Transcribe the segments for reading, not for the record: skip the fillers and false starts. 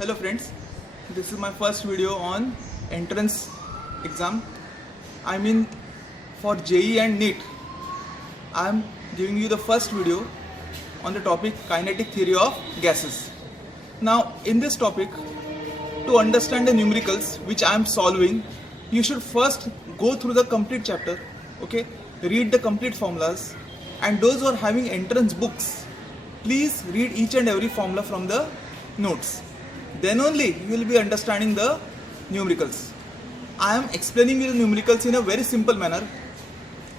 Hello friends, this is my first video on entrance exam. I mean for JEE and NEET. I am giving you the first video on the topic kinetic theory of gases. Now in this topic, to understand the numericals which I am solving, you should first go through the complete chapter, okay? Read the complete formulas, and those who are having entrance books, please read each and every formula from the notes. Then only you will be understanding the numericals. I am explaining you the numericals in a very simple manner.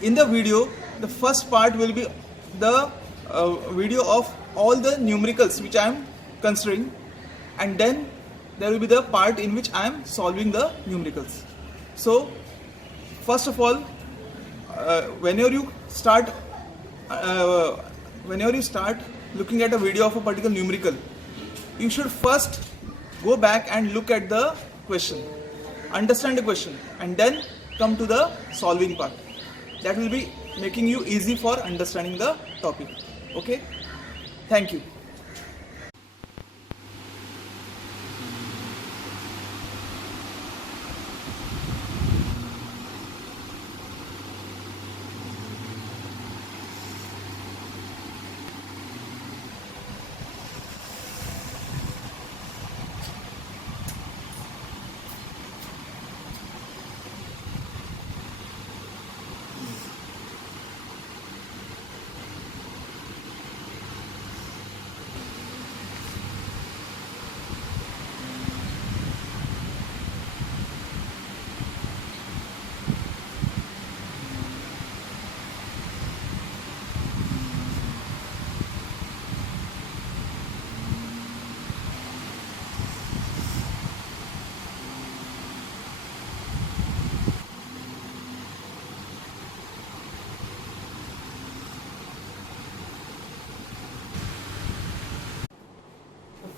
In the video, the first part will be the video of all the numericals which I am considering, and then there will be the part in which I am solving the numericals. So first of all, whenever you start looking at a video of a particular numerical, you should first go back and look at the question, understand the question, and then come to the solving part. That will be making you easy for understanding the topic. Okay, thank you.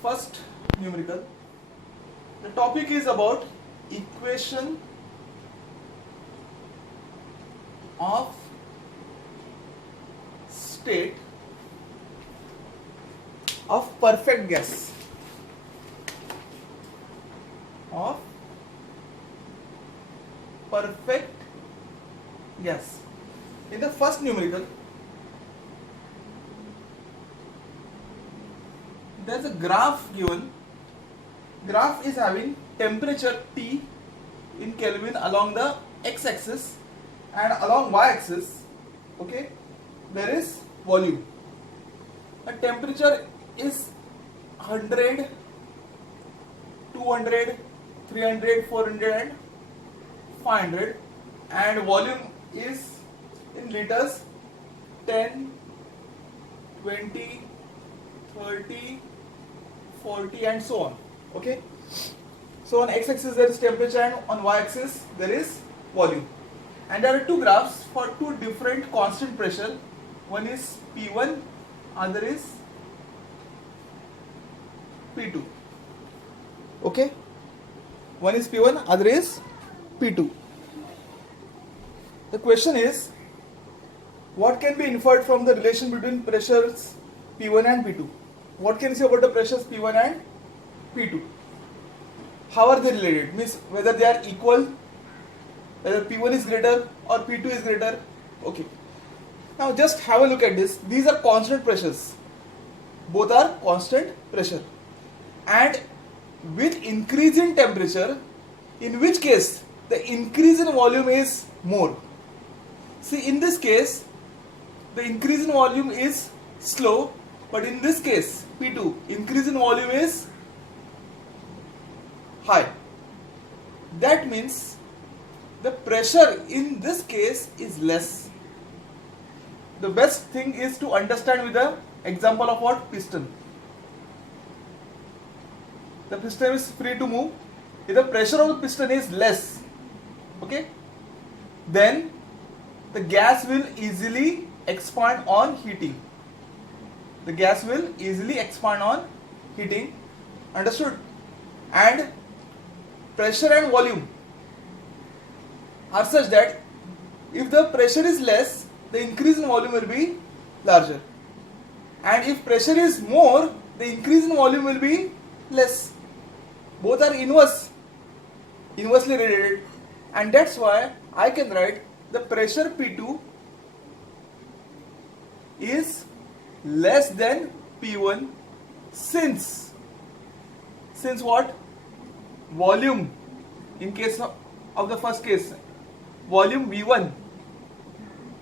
First numerical. The topic is about equation of state of perfect gas. Of perfect gas. In the first numerical, there is a graph given. Graph is having temperature T in Kelvin along the x-axis, and along y-axis, okay, there is volume. The temperature is 100, 200, 300, 400 and 500, and volume is in liters 10, 20, 30, 40 and so on. Okay, so on x-axis there is temperature and on y-axis there is volume, and there are two graphs for two different constant pressure. One is P1, other is P2. Okay, one is P1, other is P2. The question is, what can be inferred from the relation between pressures P1 and P2? What can you say about the pressures P1 and P2? How are they related? Means whether they are equal, whether P1 is greater or P2 is greater. Okay. Now just have a look at this. These are constant pressures. Both are constant pressure. And with increase in temperature, in which case the increase in volume is more. See, in this case, the increase in volume is slow, but in this case, P2, increase in volume is high. That means the pressure in this case is less. The best thing is to understand with the example of what? Piston. The piston is free to move. If the pressure of the piston is less, okay, then the gas will easily expand on heating. The gas will easily expand on heating. Understood? And pressure and volume are such that if the pressure is less, the increase in volume will be larger. And if pressure is more, the increase in volume will be less. Both are inversely related, and that's why I can write the pressure P2 is less than P1 since what? Volume, in case of the first case, volume V1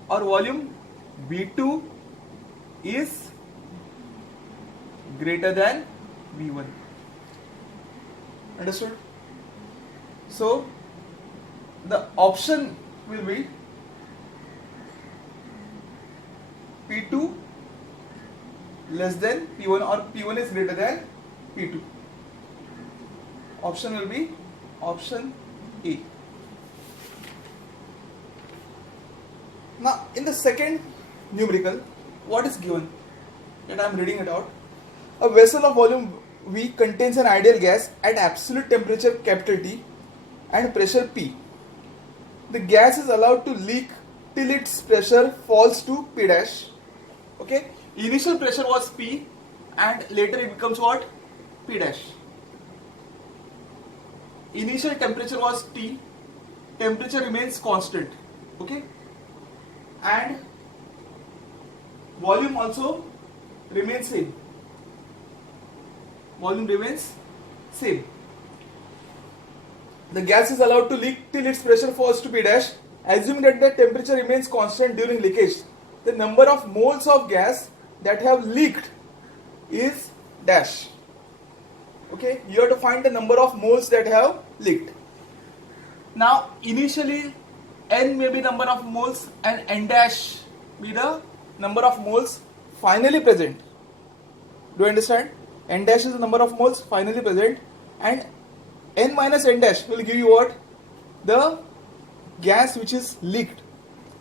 or volume V2 is greater than V1. Understood? So the option will be P2 less than P1 or P1 is greater than P2. Option will be option A. Now in the second numerical, what is given? That I am reading it out. A vessel of volume V contains an ideal gas at absolute temperature T and pressure P. The gas is allowed to leak till its pressure falls to P dash. Okay, initial pressure was P and later it becomes what? P dash. Initial temperature was T, temperature remains constant. Okay, and volume also remains same. Volume remains same. The gas is allowed to leak till its pressure falls to P dash. Assuming that the temperature remains constant during leakage, the number of moles of gas that have leaked is dash. Okay, you have to find the number of moles that have leaked. Now initially N may be number of moles and N dash be the number of moles finally present. Do you understand? N dash is the number of moles finally present, and N minus N dash will give you what? The gas which is leaked.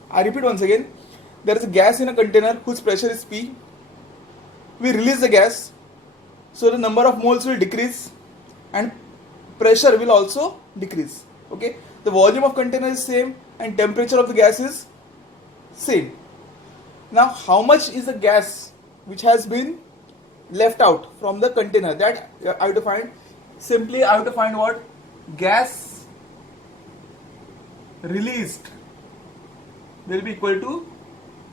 I repeat once again. There is a gas in a container whose pressure is P. We release the gas, so the number of moles will decrease and pressure will also decrease. Okay, the volume of container is same and temperature of the gas is same. Now how much is the gas which has been left out from the container? That I have to find. Simply I have to find what? Gas released will be equal to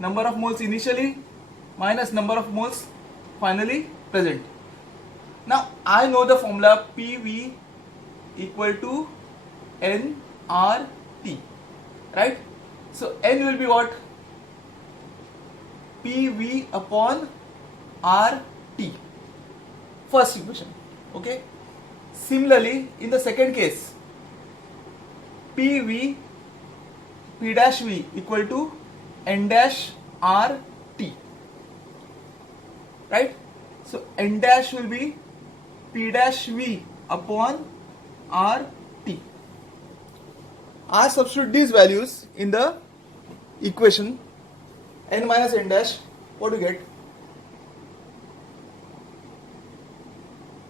number of moles initially minus number of moles finally present. Now I know the formula PV equal to nRT, right? So N will be what? PV upon RT. First equation. Okay. Similarly, in the second case, PV P dash V equal to N dash RT. Right? So N dash will be P dash V upon RT. I substitute these values in the equation. N minus N dash, what do you get?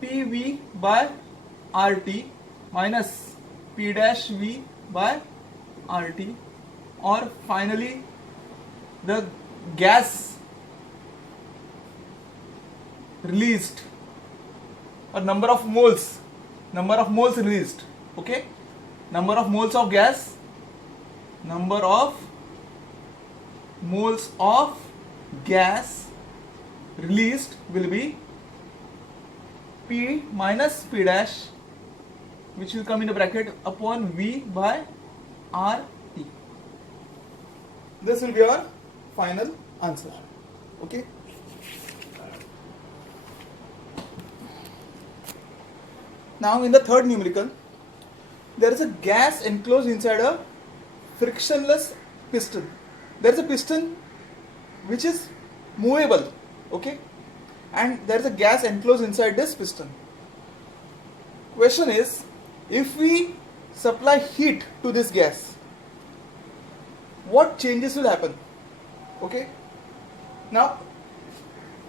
PV by RT minus P dash V by RT, or finally the gas released or number of moles released. Okay, number of moles of gas, number of moles of gas released will be P minus P dash, which will come in the bracket, upon V by RT. This will be our final answer. Okay. Now in the third numerical, there is a gas enclosed inside a frictionless piston. There is a piston which is movable, okay, and there is a gas enclosed inside this piston. Question is, if we supply heat to this gas, what changes will happen? Okay. Now,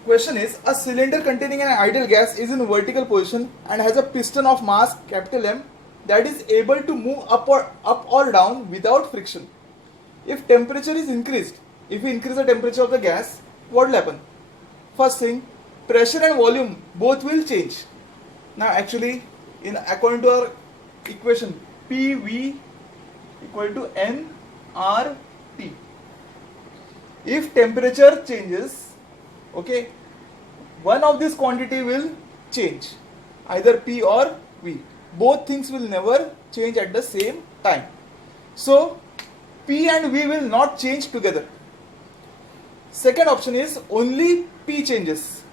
question is, a cylinder containing an ideal gas is in vertical position and has a piston of mass M that is able to move up or down without friction. If temperature is increased, if we increase the temperature of the gas, what will happen? First thing, pressure and volume both will change. Now actually in according to our equation PV equal to nRT. If temperature changes, okay, one of this quantity will change, either P or V. Both things will never change at the same time. So P and V will not change together. Second option is only P changes.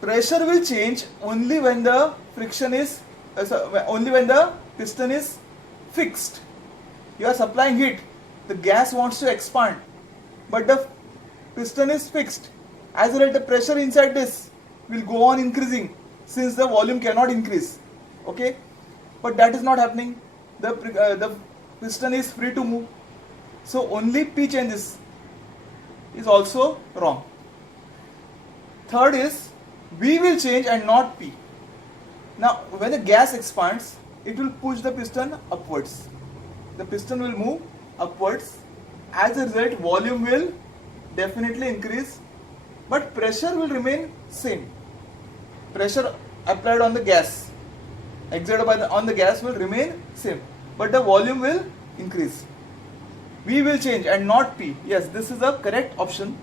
Pressure will change only when the friction is only when the piston is fixed. You are supplying heat, the gas wants to expand, but the piston is fixed. As a result, the pressure inside this will go on increasing since the volume cannot increase. Okay, but that is not happening. The piston is free to move, so only P changes is also wrong. Third is V will change and not P. Now when the gas expands, it will push the piston upwards. The piston will move upwards. As a result, volume will definitely increase, but pressure will remain same. Pressure applied on the gas, exerted on the gas will remain same, but the volume will increase. V will change and not P. Yes, this is the correct option.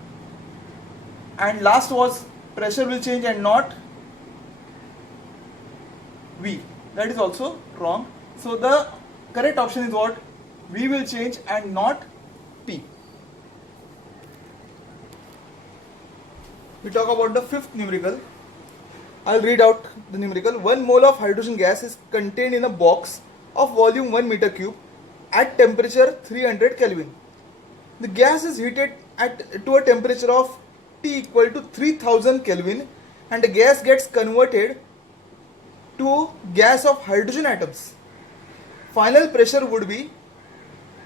And last was pressure will change and not V. That is also wrong. So the correct option is what? V will change and not P. We talk about the fifth numerical. I'll read out the numerical. 1 mole of hydrogen gas is contained in a box of volume 1 meter cube at temperature 300 Kelvin. The gas is heated to a temperature of T equal to 3000 Kelvin, and the gas gets converted to gas of hydrogen atoms. Final pressure would be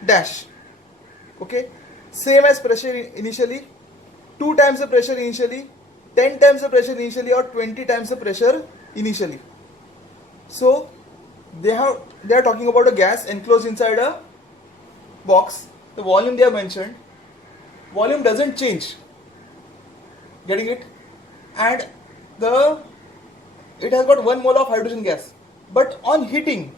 dash. Okay, same as pressure initially, 2 times the pressure initially, 10 times the pressure initially, or 20 times the pressure initially. So they are talking about a gas enclosed inside a box. The volume they have mentioned, volume doesn't change. Getting it? And it has got 1 mole of hydrogen gas, but on heating,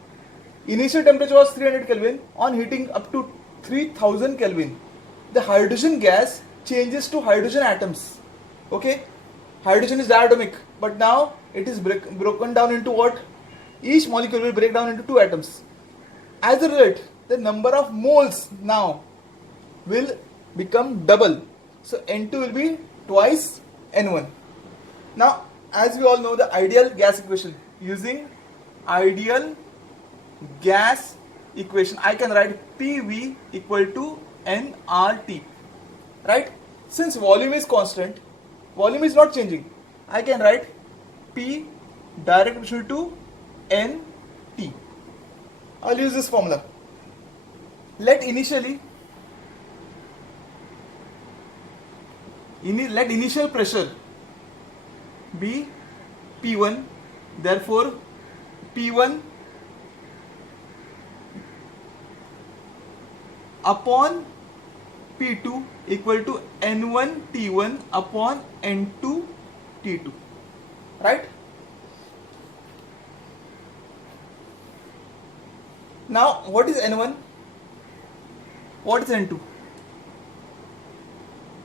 initial temperature was 300 Kelvin. On heating up to 3000 Kelvin, the hydrogen gas changes to hydrogen atoms. Okay, hydrogen is diatomic, but now it is broken down into what? Each molecule will break down into 2 atoms. As a result, the number of moles now will become double. So N2 will be twice N1. Now, as we all know, the ideal gas equation, using ideal gas equation, I can write PV equal to nRT. Right? Since volume is constant, volume is not changing, I can write P direct proportional to NT. I'll use this formula. Let initial pressure be P1, therefore P1 upon P2 equal to N1 T1 upon N2 T2. Right? Now, what is N1? What is N2?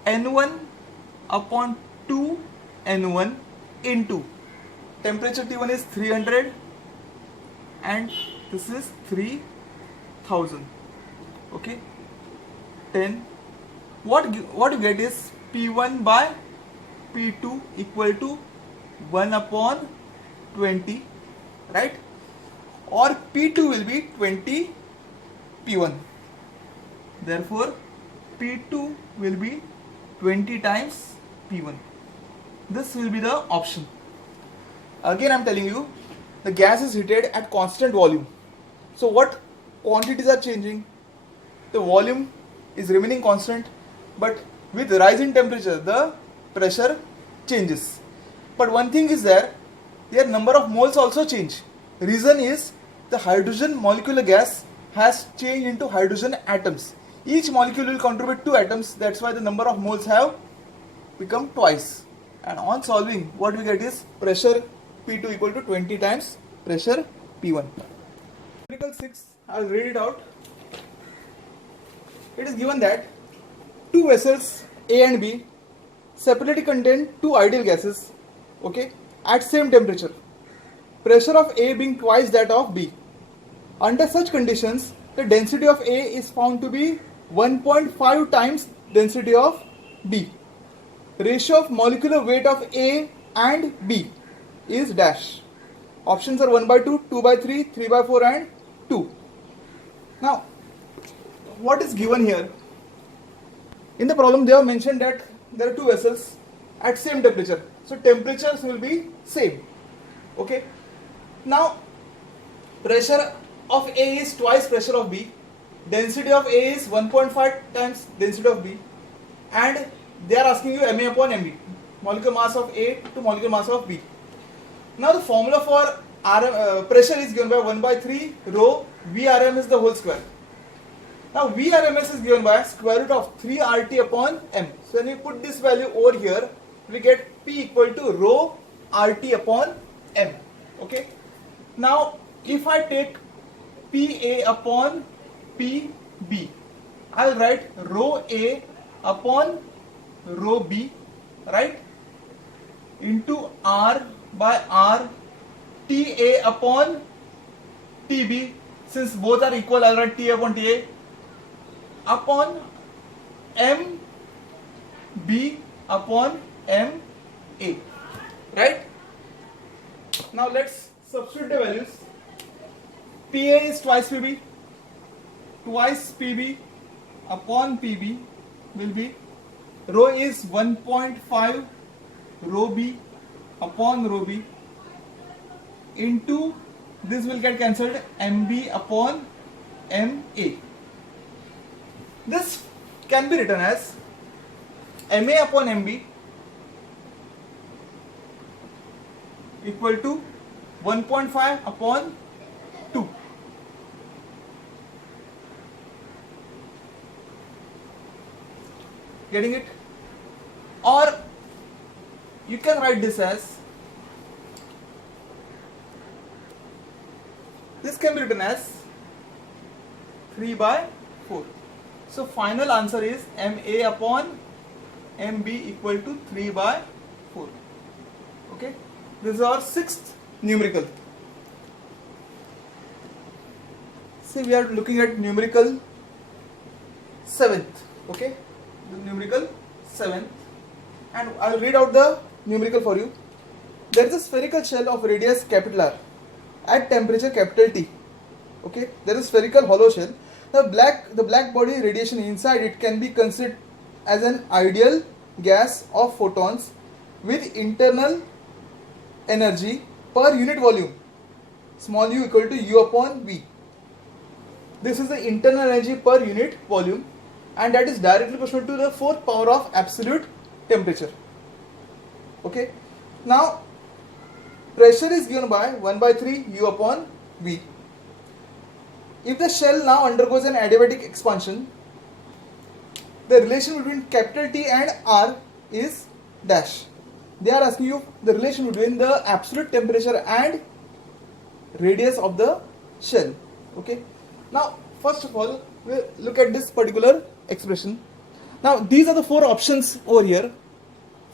N1 upon 2 N1 into temperature T1 is 300 and this is 3000. Okay, 10. What you get is P1 by P2 equal to 1 upon 20, right? Or P2 will be 20 P1. Therefore, P2 will be 20 times P1. This will be the option. Again, I am telling you, the gas is heated at constant volume. So what quantities are changing? The volume is remaining constant, but with rise in temperature, the pressure changes. But one thing is there, their number of moles also change. Reason is the hydrogen molecular gas has changed into hydrogen atoms. Each molecule will contribute 2 atoms. That's why the number of moles have become twice. And on solving, what we get is pressure P2 equal to 20 times pressure P1. Numerical 6, I'll read it out. It is given that two vessels A and B separately contain two ideal gases, okay, at same temperature. Pressure of A being twice that of B. Under such conditions, the density of A is found to be 1.5 times density of B. Ratio of molecular weight of A and B is dash. Options are 1/2, 2/3, 3/4 and 2. Now, what is given here? In the problem they have mentioned that there are two vessels at same temperature. So temperatures will be same. Okay. Now, pressure of A is twice pressure of B. Density of A is 1.5 times density of B. And they are asking you Ma upon Mb. Molecular mass of A to molecular mass of B. Now the formula for pressure is given by 1/3 rho Vrm is the whole square. Now Vrms is given by square root of 3 RT upon M. So when we put this value over here, we get P equal to rho RT upon M. Okay. Now if I take PA upon PB, I'll write rho A upon rho B, right, into R by R, TA upon TB. Since both are equal, I'll write TA upon TA upon MB upon MA, right? Now let's substitute the values. PA is twice PB, twice PB upon PB will be rho is 1.5 rho B upon rho B into this will get cancelled MB upon MA. This can be written as MA upon MB equal to 1.5 upon 2. Getting it? Or you can write this as, this can be written as 3/4. So final answer is MA upon MB equal to 3/4. Okay, this is our sixth numerical. See, we are looking at numerical 7th. Okay, the numerical 7th, and I'll read out the numerical for you. There is a spherical shell of radius capital R at temperature capital T. Okay, there is a spherical hollow shell. The black body radiation inside it can be considered as an ideal gas of photons with internal energy per unit volume, small u equal to U upon V. This is the internal energy per unit volume, and that is directly proportional to the 4th power of absolute temperature. Okay. Now pressure is given by 1/3 U upon V. If the shell now undergoes an adiabatic expansion, the relation between capital T and R is dash. They are asking you the relation between the absolute temperature and radius of the shell. Okay. Now first of all, we'll look at this particular expression. Now these are the 4 options over here.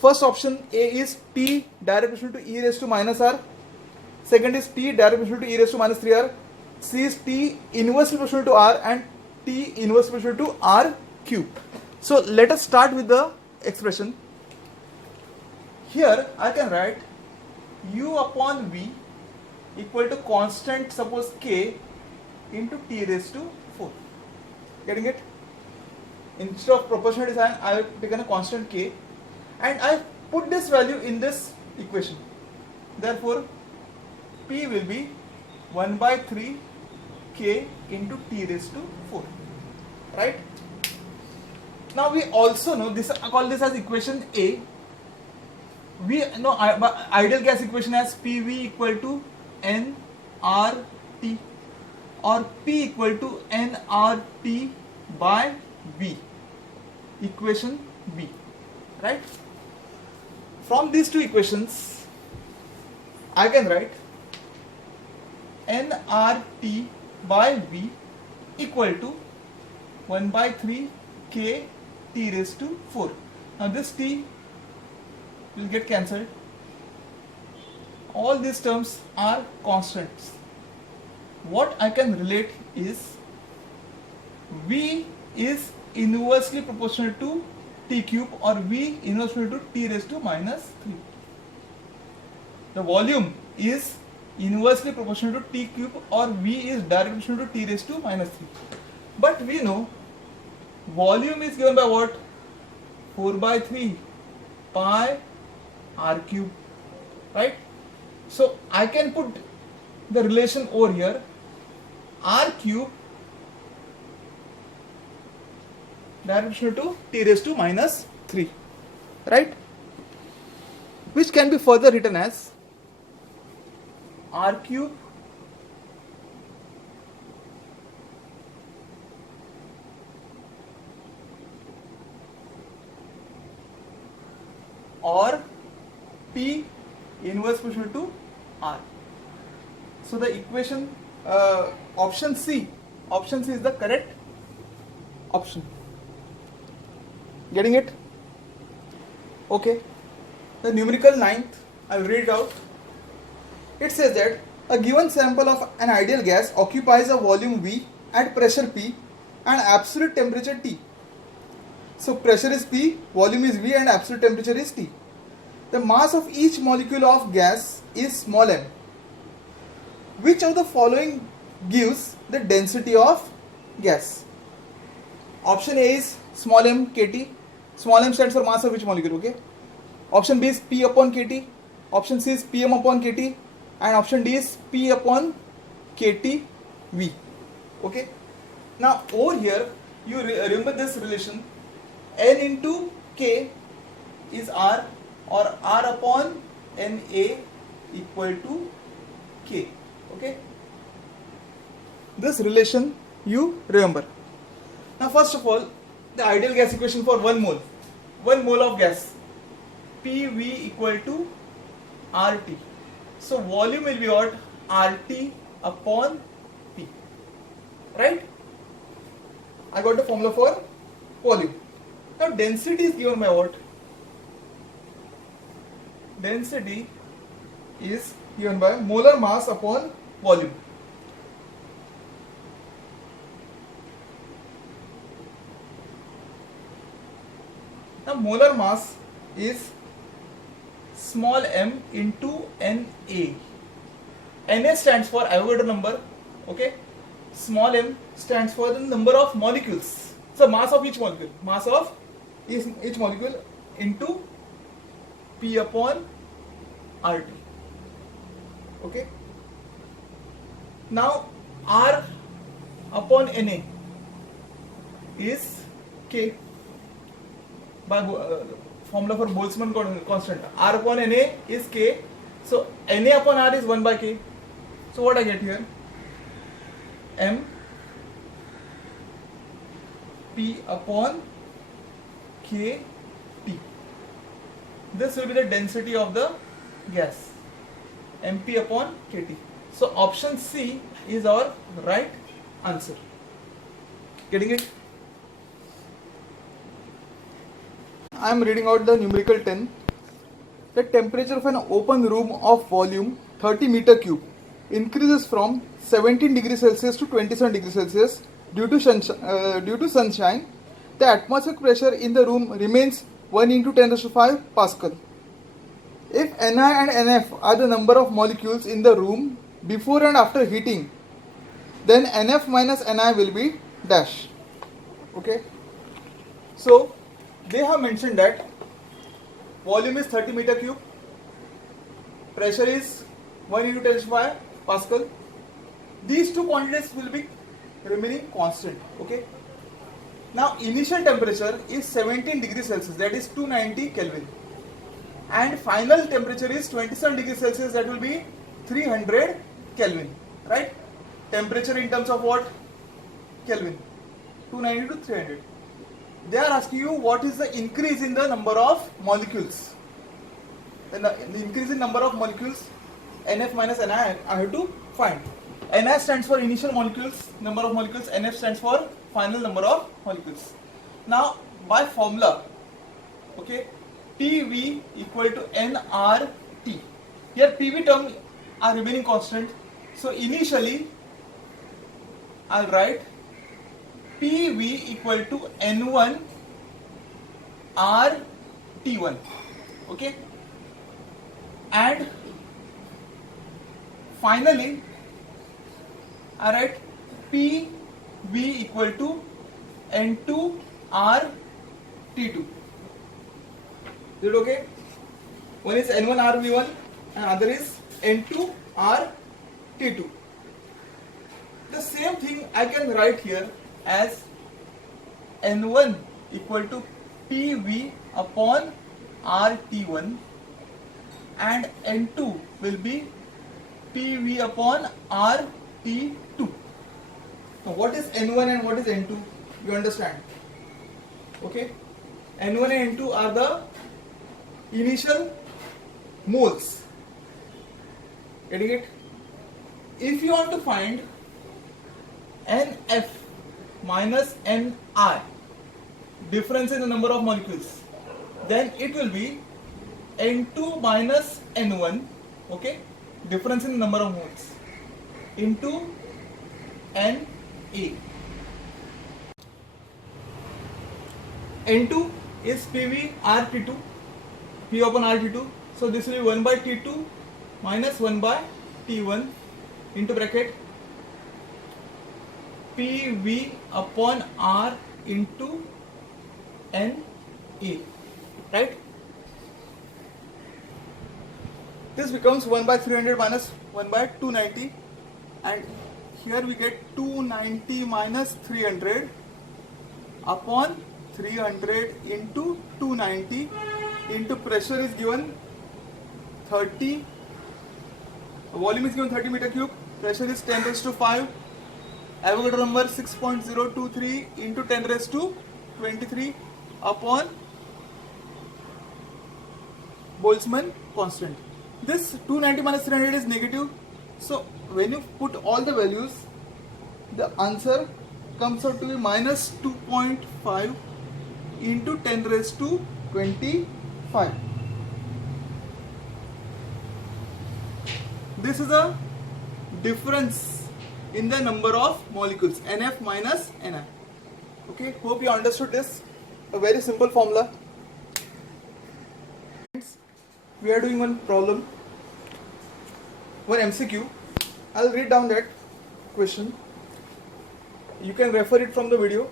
First option A is T direct proportional to e raised to minus R. Second is T direct proportional to e raised to minus 3R. C is T inversely proportional to R, and T inversely proportional to R cube. So let us start with the expression. Here I can write U upon V equal to constant, suppose K, into T raised to 4. Getting it? Instead of proportional design, I have taken a constant K, and I put this value in this equation. Therefore P will be 1/3 K into T raised to 4. Right? Now we also know this, I call this as equation A. We know ideal gas equation as PV equal to nRT, or P equal to nRT by V. Equation B. Right? From these two equations, I can write nRT by V equal to 1 by 3 K T raised to 4. Now this T will get cancelled. All these terms are constants. What I can relate is V is inversely proportional to T cube, or V inversely to T raised to minus 3. The volume is inversely proportional to T cube, or V is directly proportional to T raised to minus 3. But we know volume is given by what? 4 by 3 pi r cube, right? So I can put the relation over here, r cube directly proportional to T raised to minus 3, right? Which can be further written as r cube or P inverse proportional to R. So the equation option C is the correct option. Getting it? Okay. The numerical 9th, I will read it out. It says that a given sample of an ideal gas occupies a volume V at pressure P and absolute temperature T. So pressure is P, volume is V, and absolute temperature is T. The mass of each molecule of gas is small m. Which of the following gives the density of gas? Option A is small m kT. Small m stands for mass of which molecule, okay? Option B is P upon kT. Option C is Pm upon kT. And option D is P upon kT V. Okay? Now over here, you remember this relation. N into K is R, or R upon Na equal to K. Okay? This relation you remember. Now first of all, the ideal gas equation for 1 mole. 1 mole of gas, PV equal to RT. So volume will be what? RT upon P. Right? I got the formula for volume. Now density is given by what? Density is given by molar mass upon volume. Now molar mass is small m into Na. Na stands for Avogadro number, okay? Small m stands for the number of molecules. So mass of each molecule. Mass of each molecule into P upon RT. Okay? Now R upon Na is K. By formula for Boltzmann constant, R upon Na is K. So Na upon R is 1 by K. So what I get here? M P upon K T. This will be the density of the gas. MP upon KT. So option C is our right answer. Getting it? I am reading out the numerical 10. The temperature of an open room of volume 30 meter cube increases from 17 degrees Celsius to 27 degrees Celsius due to sunshine. The atmospheric pressure in the room remains 1 into 10 raised to 5 Pascal. If Ni and Nf are the number of molecules in the room before and after heating, then Nf minus Ni will be dash. Okay. So they have mentioned that volume is 30 meter cube, pressure is 1 into 10 raised to 5 Pascal. These two quantities will be remaining constant. Okay. Now initial temperature is 17 degrees Celsius, that is 290 Kelvin, and final temperature is 27 degrees Celsius, that will be 300 Kelvin, right? Temperature in terms of what? Kelvin. 290 to 300. They are asking you what is the increase in the number of molecules. And the increase in number of molecules NF minus NI I have to find. NI stands for initial molecules, number of molecules. NF stands for final number of molecules. Now by formula, okay, PV equal to nRT. Here PV term are remaining constant. So initially I'll write PV equal to N1 RT1. Okay, and finally I write PV equal to N2 RT2. Is it okay? One is N1 RV1 and other is N2 RT2. The same thing I can write here as N1 equal to PV upon RT1 and N2 will be PV upon RT2. Now what is N1 and what is N2? You understand? Okay? N1 and N2 are the initial moles. Getting it? If you want to find NF minus NI, difference in the number of molecules, then it will be N2 minus N1, okay, difference in the number of moles, into Na. N2 is PV RT2, P upon RT2, so this will be 1 by T2 minus 1 by T1 into bracket PV upon R into Na, right? This becomes 1 by 300 minus 1 by 290, and here we get 290 minus 300 upon 300 into 290 into pressure is given 30, volume is given 30 meter cube, pressure is 10 raised to 5, Avogadro number 6.023 into 10 raised to 23 upon Boltzmann constant. This 290 minus 300 is negative, so when you put all the values, the answer comes out to be minus 2.5 into 10 raised to 25. This is a difference in the number of molecules, NF minus Ni. Okay, hope you understood this. A very simple formula. We are doing one problem, one MCQ. I'll read down that question. You can refer it from the video.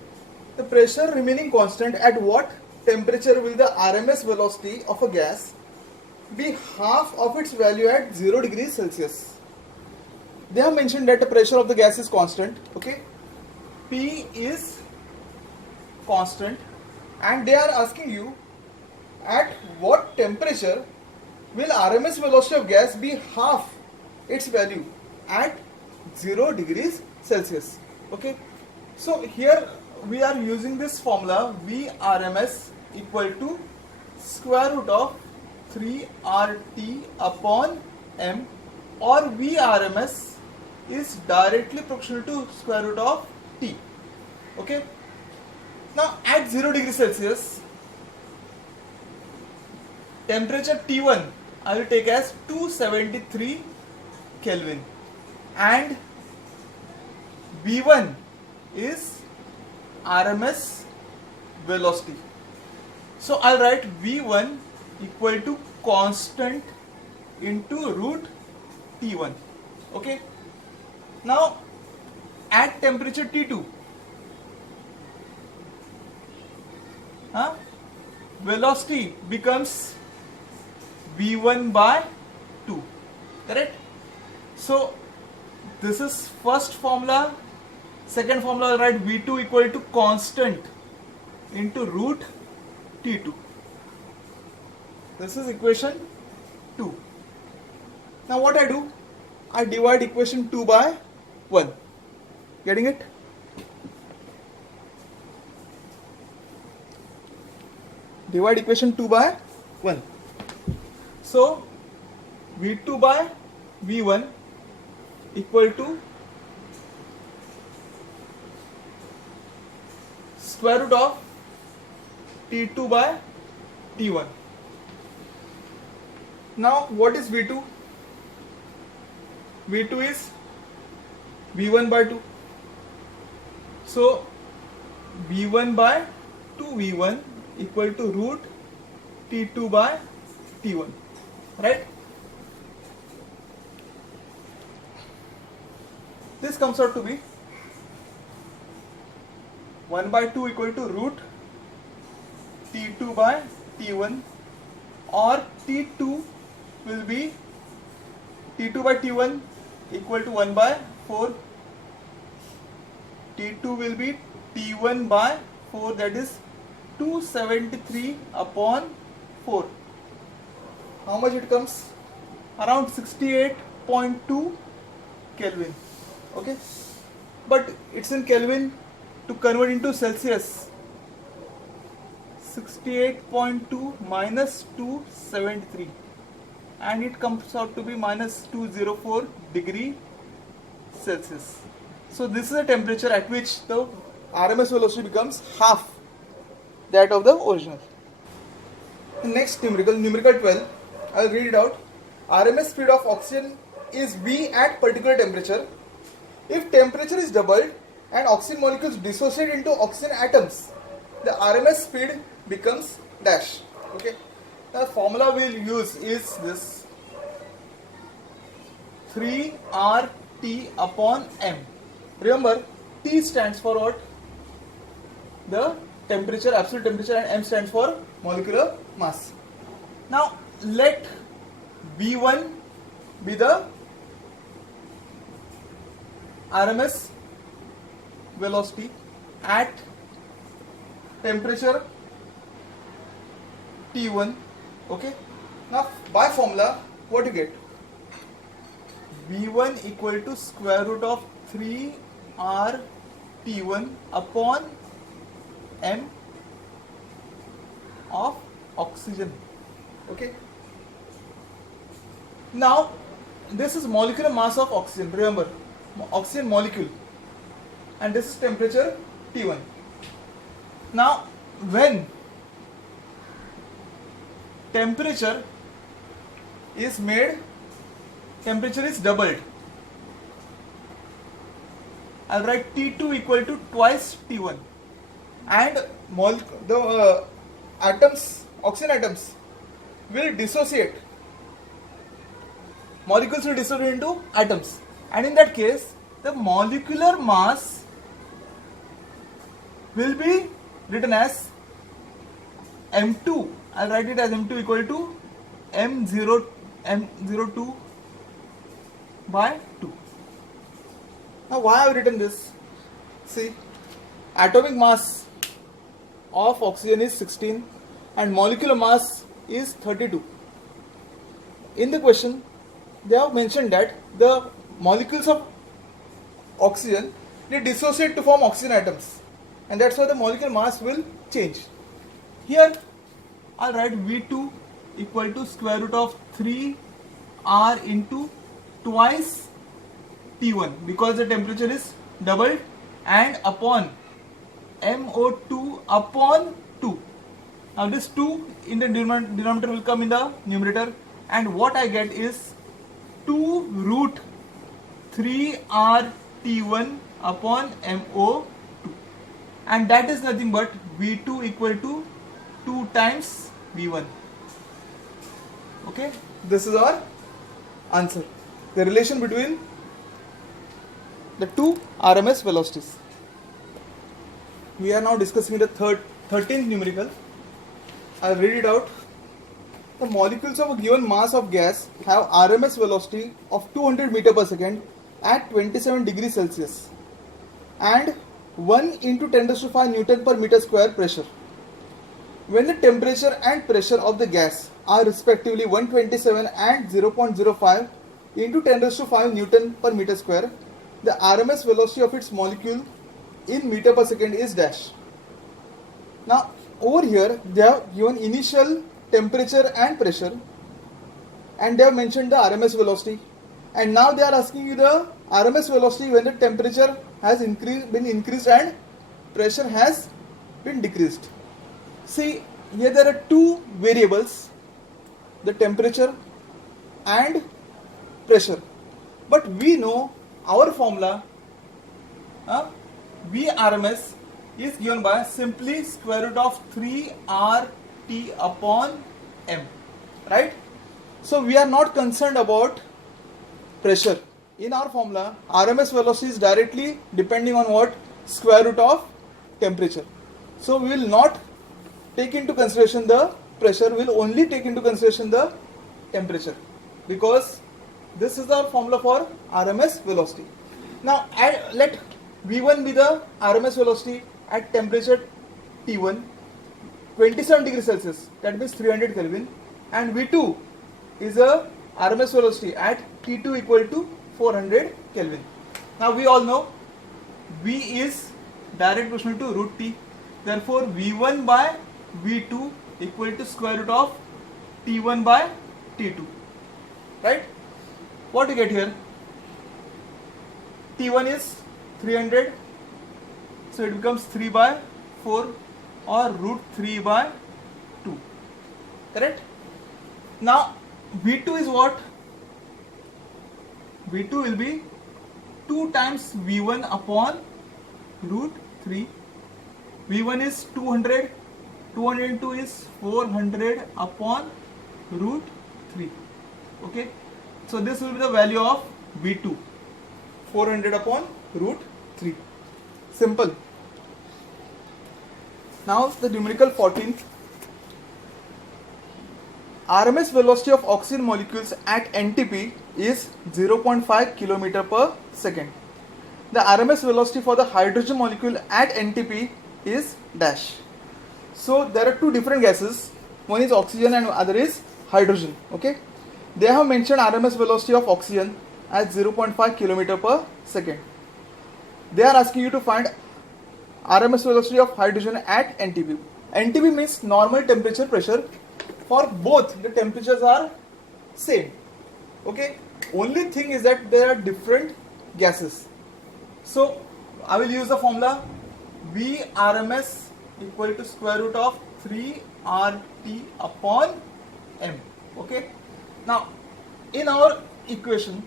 The pressure remaining constant, at what temperature will the RMS velocity of a gas be half of its value at 0 degrees Celsius? They have mentioned that the pressure of the gas is constant, okay? P is constant, and they are asking you at what temperature will RMS velocity of gas be half its value at 0 degrees Celsius. Okay, so here we are using this formula Vrms equal to square root of 3RT upon M, or Vrms is directly proportional to square root of T. Okay, now at 0 degrees Celsius, temperature T1 I will take as 273 Kelvin, and V1 is RMS velocity. So I'll write V1 equal to constant into root T1. Okay. Now at temperature T2, velocity becomes V1 by 2, correct? So this is first formula. Second formula, I'll write V2 equal to constant into root T2. This is equation 2. Now what I do? I divide equation 2 by 1. Getting it? Divide equation 2 by 1. So V2 by V1 equal to square root of T2 by T1. Now what is V2? V2 is V1 by 2. So V1 by 2V1 equal to root T2 by T1, right? This comes out to be 1 by 2 equal to root T2 by T1, or T2 will be T2 by T1 equal to 1 by 4. T2 will be T1 by 4, that is 273 upon 4. How much it comes? Around 68.2 Kelvin. Okay, but it's in Kelvin. To convert into Celsius, 68.2 minus 273, and it comes out to be minus 204 degree Celsius. So this is a temperature at which the RMS velocity becomes half that of the original. The next numerical 12, I will read it out. RMS speed of oxygen is V at particular temperature. If temperature is doubled and oxygen molecules dissociate into oxygen atoms, the RMS speed becomes dash. Okay. The formula we'll use is this 3RT upon M. Remember, T stands for what? The temperature, absolute temperature, and M stands for molecular mass. Now let V1 be the RMS velocity at temperature T1. Okay. Now by formula, what you get? V1 equal to square root of 3R T1 upon M of oxygen. Okay. Now this is molecular mass of oxygen. Remember, oxygen molecule, and this is temperature T1. Now when temperature is doubled, I'll write T2 equal to twice T1, and the atoms, oxygen atoms will dissociate. Molecules will dissociate into atoms, and in that case the molecular mass will be written as M2. I'll write it as M2 equal to M02 by 2. Now why I have written this? See, atomic mass of oxygen is 16 and molecular mass is 32. In the question they have mentioned that the molecules of oxygen, they dissociate to form oxygen atoms, and that's why the molecular mass will change. Here I'll write V2 equal to square root of 3R into twice T1 because the temperature is doubled, and upon MO2 upon 2. Now this 2 in the denominator will come in the numerator, and what I get is 2 root 3RT1 upon MO2, and that is nothing but V2 equal to 2 times V1. Okay, this is our answer. The relation between the two RMS velocities. We are now discussing the 13th numerical. I'll read it out. The molecules of a given mass of gas have RMS velocity of 200 meter per second at 27 degrees Celsius and 1 into 10 raised to 5 Newton per meter square pressure. When the temperature and pressure of the gas are respectively 127 and 0.05 into 10 raised to 5 Newton per meter square, the RMS velocity of its molecule in meter per second is dash. Now over here they have given initial temperature and pressure, and they have mentioned the RMS velocity. And now they are asking you the RMS velocity when the temperature has been increased and pressure has been decreased. See, here there are two variables, the temperature and pressure. But we know our formula, Vrms is given by simply square root of 3RT upon M, right? So we are not concerned about pressure. In our formula, RMS velocity is directly depending on what? Square root of temperature. So we will not take into consideration the pressure, we will only take into consideration the temperature, because this is our formula for RMS velocity. Now let V1 be the RMS velocity at temperature T1, 27 degrees Celsius, that means 300 Kelvin, and V2 is a RMS velocity at T2 equal to 400 Kelvin. Now we all know V is direct proportional to root T, therefore V1 by V2 equal to square root of T1 by T2, right? What you get here? T1 is 300, so it becomes 3 by 4 or root 3 by 2, correct? Now V2 is what? V2 will be 2 times V1 upon root 3. V1 is 200, 202 is 400 upon root 3. Okay, so this will be the value of V2, 400 upon root 3. Simple. Now the numerical 14th. RMS velocity of oxygen molecules at NTP is 0.5 km per second. The RMS velocity for the hydrogen molecule at NTP is dash. So there are two different gases, one is oxygen and other is hydrogen. Okay, they have mentioned RMS velocity of oxygen as 0.5 km per second. They are asking you to find RMS velocity of hydrogen at NTP. NTP means normal temperature pressure. For both the temperatures are same. Okay, only thing is that there are different gases. So I will use the formula Vrms equal to square root of 3RT upon M. Okay, now in our equation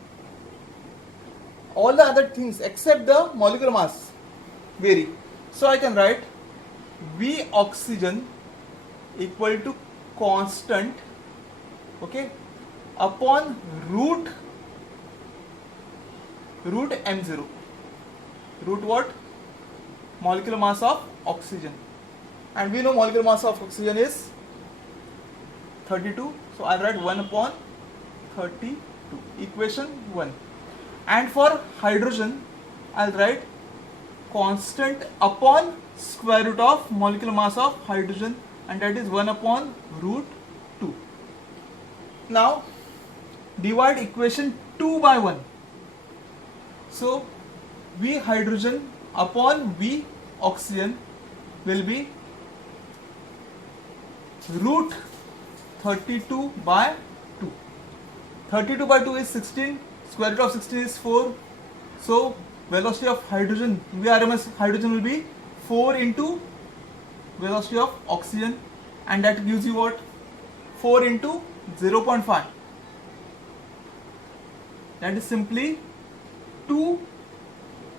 all the other things except the molecular mass vary. So I can write V oxygen equal to constant, okay, upon root M0. Root what? Molecular mass of oxygen, and we know molecular mass of oxygen is 32, so I'll write 1 upon 32, equation 1. And for hydrogen I'll write constant upon square root of molecular mass of hydrogen, and that is 1 upon root 2. Now divide equation 2 by 1. So V hydrogen upon V oxygen will be root 32 by 2. 32 by 2 is 16, square root of 16 is 4. So velocity of hydrogen, Vrms hydrogen will be 4 into velocity of oxygen, and that gives you what? 4 into 0.5. That is simply 2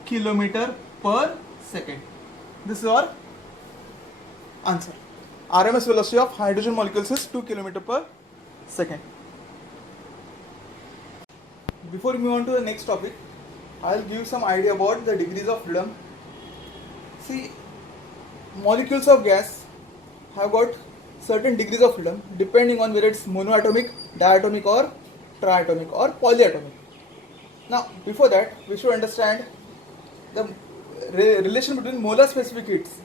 km per second. This is our answer. RMS velocity of hydrogen molecules is 2 km per second. Before we move on to the next topic, I will give some idea about the degrees of freedom. See, molecules of gas have got certain degrees of freedom depending on whether it's monoatomic, diatomic or triatomic or polyatomic. Now before that we should understand the relation between molar specific heats.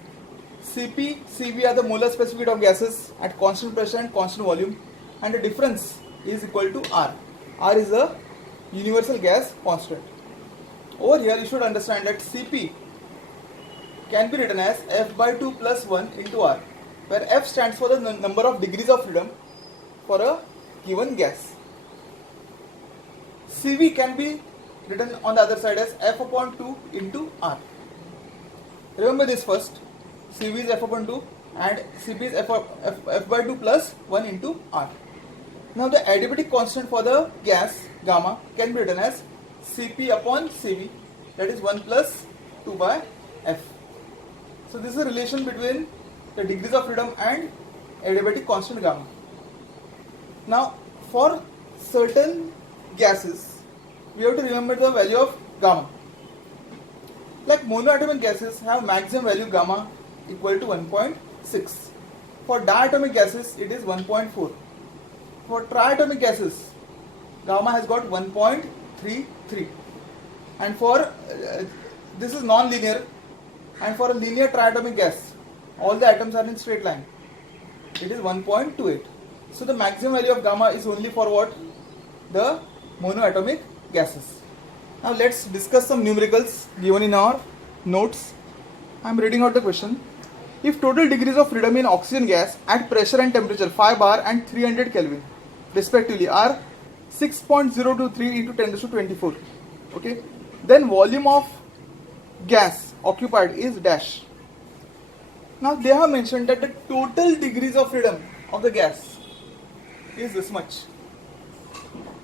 Cp, Cv are the molar specific heat of gases at constant pressure and constant volume, and the difference is equal to R. R is the universal gas constant. Over here you should understand that Cp can be written as F by 2 plus 1 into R, where F stands for the number of degrees of freedom for a given gas. Cv can be written on the other side as f upon 2 into R. Remember this first. Cv is f upon 2 and Cp is f by 2 plus 1 into R. Now the adiabatic constant for the gas gamma can be written as Cp upon Cv, that is 1 plus 2 by f. So this is a relation between the degrees of freedom and adiabatic constant gamma. Now for certain gases we have to remember the value of gamma. Like monoatomic gases have maximum value gamma equal to 1.6. For diatomic gases it is 1.4. For triatomic gases gamma has got 1.33. And for this is non-linear, and for a linear triatomic gas all the atoms are in straight line, it is 1.28. So the maximum value of gamma is only for what? The monoatomic gases. Now let's discuss some numericals given in our notes. I am reading out the question. If total degrees of freedom in oxygen gas at pressure and temperature 5 bar and 300 Kelvin respectively are 6.023 into 10 raised to 24, okay, then volume of gas occupied is dash. Now they have mentioned that the total degrees of freedom of the gas is this much,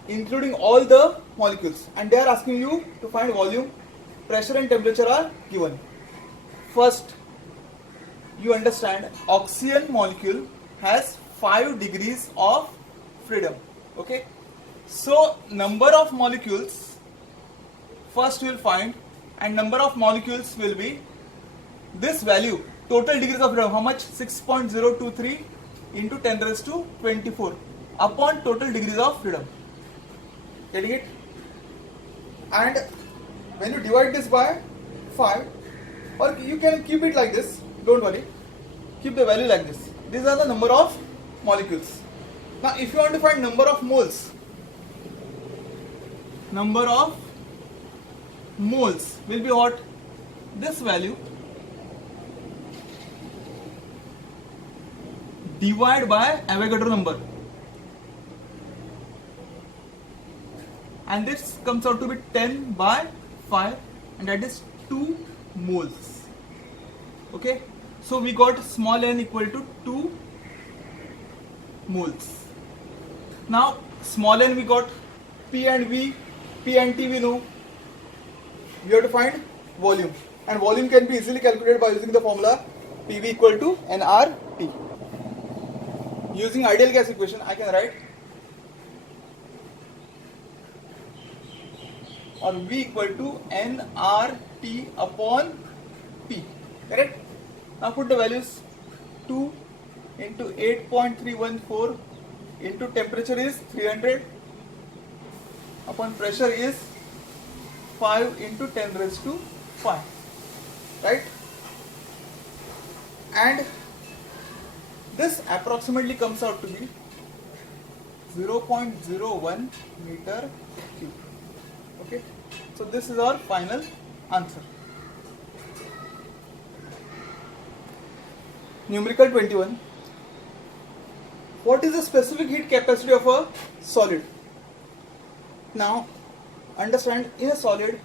including all the molecules, and they are asking you to find volume, pressure and temperature are given. First, you understand oxygen molecule has 5 degrees of freedom, okay. So number of molecules first we will find, and number of molecules will be this value, total degrees of freedom, how much? 6.023 into 10 raised to 24 upon total degrees of freedom. Getting it? And when you divide this by 5, or you can keep it like this, don't worry, keep the value like this. These are the number of molecules. Now if you want to find number of moles will be what? This value divide by Avogadro number, and this comes out to be 10 by 5, and that is 2 moles. Okay, so we got small n equal to 2 moles. Now small n we got, P and V, P and T we know. We have to find volume, and volume can be easily calculated by using the formula PV equal to nRT. Using ideal gas equation I can write, or V equal to nRT upon P, correct? Now put the values, 2 into 8.314 into temperature is 300 upon pressure is 5 into 10 raised to 5, right? And this approximately comes out to be 0.01 meter cube. Okay, so this is our final answer. Numerical 21. What is the specific heat capacity of a solid? Now understand, in a solid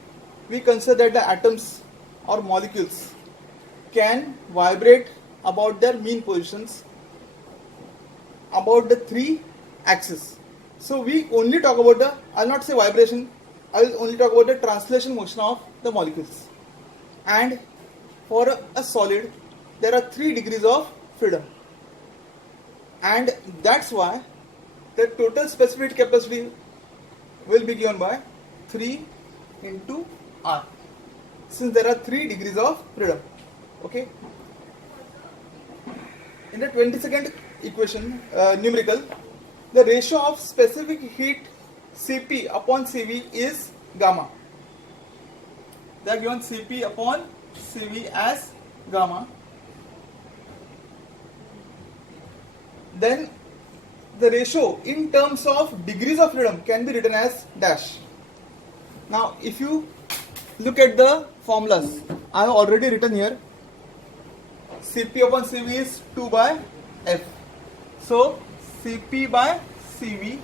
we consider that the atoms or molecules can vibrate about their mean positions about the 3 axes. So we only talk about the, I will not say vibration, I will only talk about the translation motion of the molecules. And for a solid there are 3 degrees of freedom, and that's why the total specific heat capacity will be given by 3 into R, since there are 3 degrees of freedom. Okay. In the 22nd equation, numerical, the ratio of specific heat Cp upon Cv is gamma. They are given Cp upon Cv as gamma. Then the ratio in terms of degrees of freedom can be written as dash. Now if you look at the formulas, I have already written here. Cp upon Cv is 2 by F. So Cp by Cv,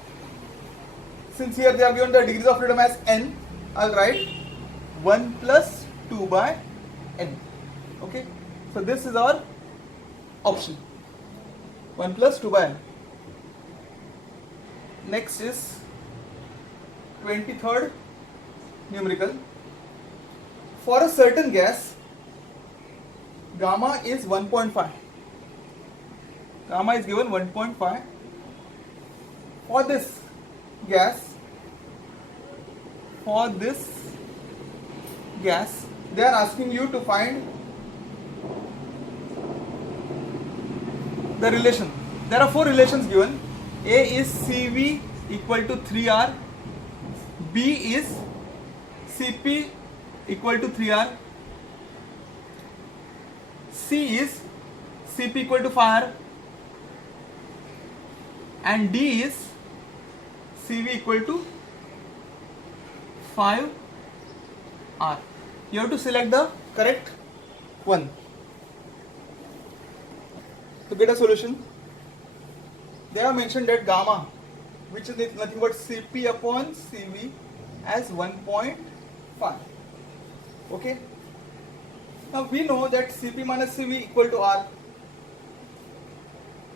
since here they have given the degrees of freedom as n, I'll write 1 plus 2 by n. Okay, so this is our option, 1 plus 2 by n. Next is 23rd numerical. For a certain gas, gamma is 1.5. Gamma is given 1.5. For this gas, they are asking you to find the relation. There are 4 relations given. A is Cv equal to 3R, B is Cp equal to 3R, C is Cp equal to 5R, and D is Cv equal to 5R. You have to select the correct one to get a solution. They have mentioned that gamma, which is nothing but Cp upon Cv, as 1.5. Okay. Now we know that Cp minus Cv equal to R.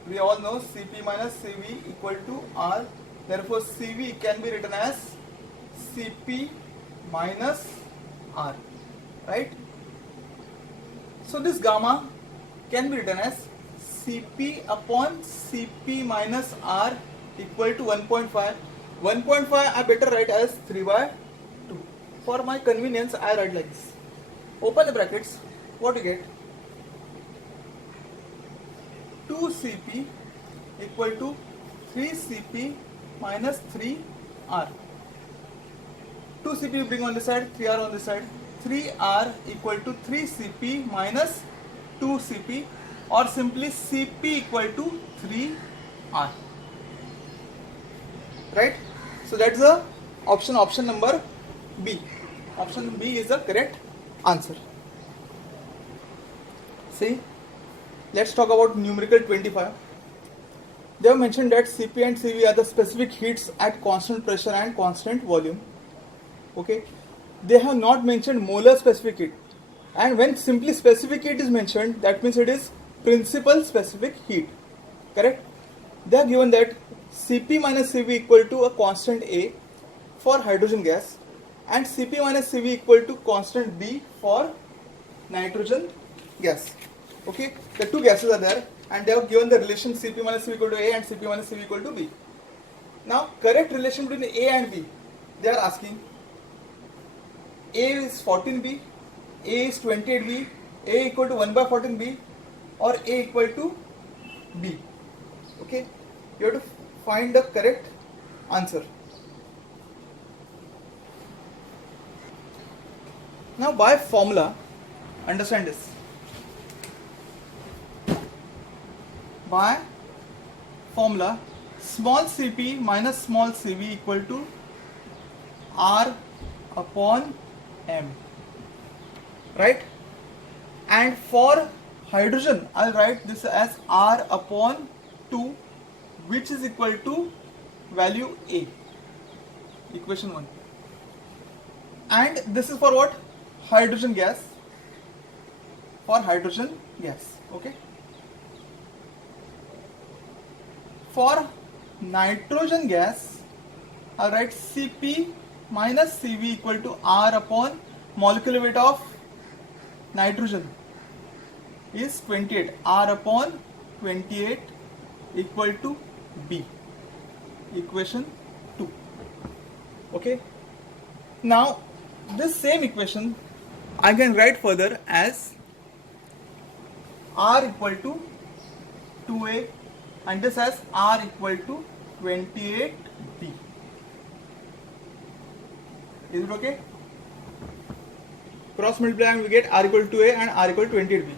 We all know Cp minus Cv equal to R. Therefore, Cv can be written as Cp minus R. Right? So this gamma can be written as Cp upon Cp minus R equal to 1.5. 1.5 I better write as 3 by 2. For my convenience, I write like this. Open the brackets. What you get? 2Cp equal to 3Cp minus 3R. 2Cp you bring on this side, 3R on this side. 3R equal to 3Cp minus 2Cp, or simply Cp equal to 3R. Right? So that's the option number B. Option B is the correct answer. See, let's talk about numerical 25. They have mentioned that Cp and Cv are the specific heats at constant pressure and constant volume. Okay, they have not mentioned molar specific heat, and when simply specific heat is mentioned, that means it is principal specific heat. Correct? They have given that Cp minus Cv equal to a constant A for hydrogen gas, and Cp minus Cv equal to constant B for nitrogen gas. Okay, the two gases are there, and they have given the relation Cp minus Cv equal to A and Cp minus Cv equal to B. Now, correct relation between A and B, they are asking. A is 14B, A is 28B, A equal to 1 by 14B, or A equal to B. Okay, you have to find the correct answer. Now by formula, understand this. By formula, small Cp minus small Cv equal to R upon M. Right? And for hydrogen, I'll write this as R upon 2, which is equal to value A. Equation 1. And this is for what? Hydrogen gas. For hydrogen gas. Okay. For nitrogen gas, I'll write Cp minus Cv equal to R upon molecular weight of nitrogen is 28. R upon 28 equal to B. Equation 2. Okay. Now this same equation I can write further as R equal to 2A, and this as R equal to 28B. Is it okay? Cross multiply and we get R equal to A and R equal to 28B.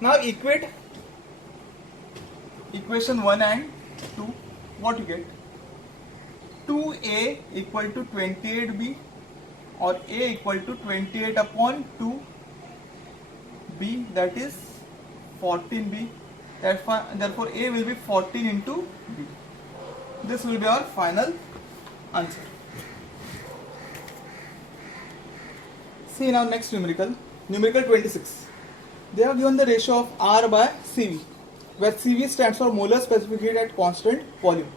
Now equate equation 1 and 2. What you get? 2A equal to 28B, or A equal to 28 upon 2B, that is 14B. Therefore A will be 14 into B. This will be our final answer. See now next numerical 26. They have given the ratio of R by Cv, where Cv stands for molar specific heat at constant volume,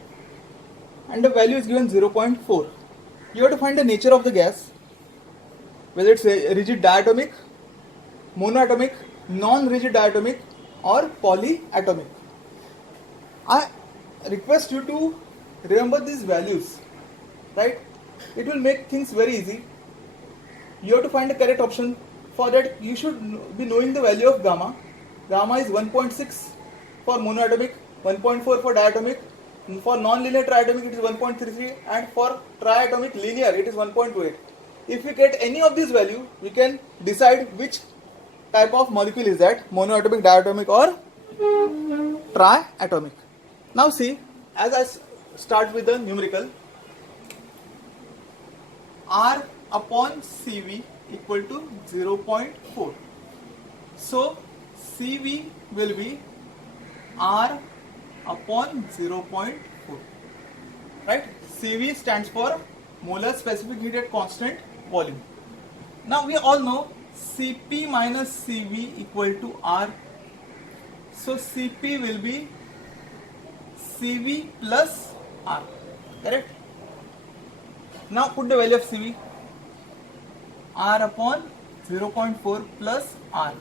and the value is given 0.4. You have to find the nature of the gas, whether it's a rigid diatomic, monoatomic, non-rigid diatomic, or polyatomic. I request you to remember these values, right? It will make things very easy. You have to find the correct option. For that, you should be knowing the value of gamma. Gamma is 1.6 for monoatomic, 1.4 for diatomic. For non-linear triatomic, it is 1.33, and for triatomic linear, it is 1.28. If we get any of these values, we can decide which type of molecule is that, monoatomic, diatomic, or triatomic. Now see, as I start with the numerical, R upon Cv equal to 0.4. So Cv will be R upon 0.4. Right? Cv stands for molar specific heat at constant volume. Now we all know Cp minus Cv equal to R. So Cp will be Cv plus R. Correct? Now put the value of Cv. R upon 0.4 plus R.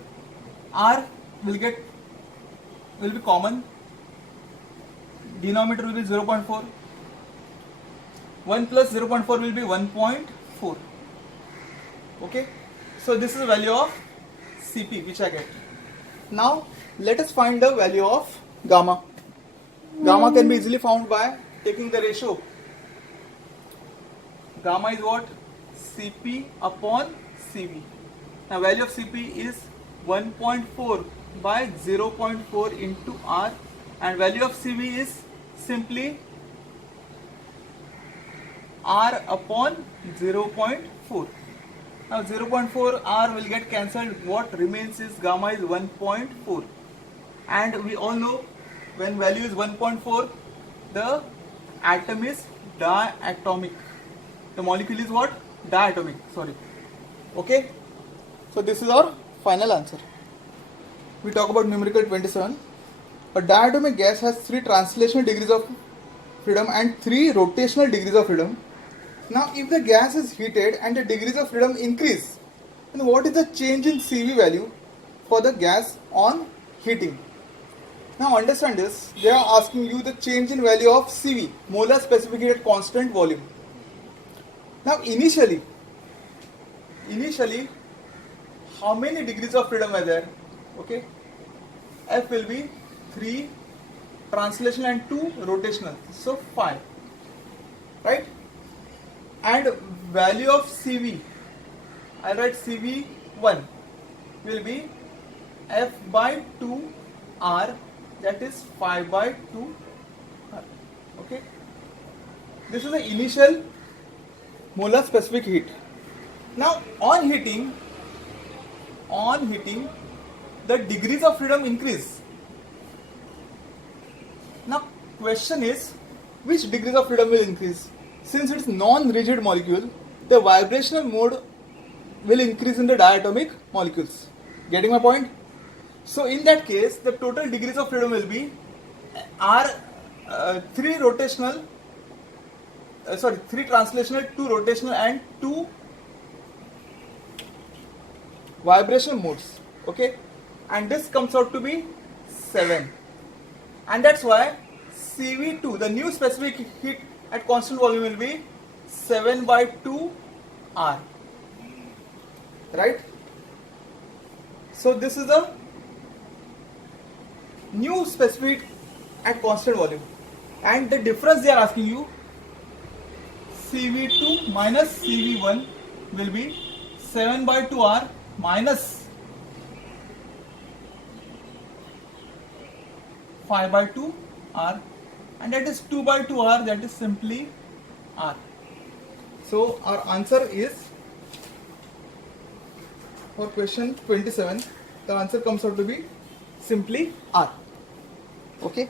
R will be common. Denominator will be 0.4. 1 plus 0.4 will be 1.4. Okay. So this is the value of Cp which I get. Now let us find the value of gamma. Gamma can be easily found by taking the ratio. Gamma is what? Cp upon Cv. Now value of Cp is 1.4 by 0.4 into R, and value of Cv is simply R upon 0.4. Now 0.4 R will get cancelled. What remains is gamma is 1.4, and we all know when value is 1.4, the atom is diatomic. The molecule is what? Diatomic. Sorry. Okay. So this is our final answer. We talk about numerical 27. A diatomic gas has 3 translational degrees of freedom and 3 rotational degrees of freedom. Now if the gas is heated and the degrees of freedom increase, then what is the change in Cv value for the gas on heating? Now understand this. They are asking you the change in value of Cv, molar specific heat at constant volume. Now initially, how many degrees of freedom are there? Okay, F will be 3 translational and 2 rotational, so 5, right? And value of Cv, I write Cv1 will be F by 2 R, that is 5 by 2 R. Okay, this is the initial molar specific heat. Now on heating, the degrees of freedom increase. Now question is, which degrees of freedom will increase? Since it's non-rigid molecule, the vibrational mode will increase in the diatomic molecules. Getting my point? So in that case, the total degrees of freedom will be 3 translational, 2 rotational, and 2 vibrational modes. Okay, and this comes out to be 7, and that's why Cv2, the new specific heat at constant volume, will be 7 by 2 R. Right? So this is the new specific at constant volume, and the difference they are asking you, Cv2 minus Cv1 will be 7 by 2 R minus 5 by 2 R, and that is 2 by 2 R, that is simply R. So our answer is, for question 27, the answer comes out to be simply R. Okay.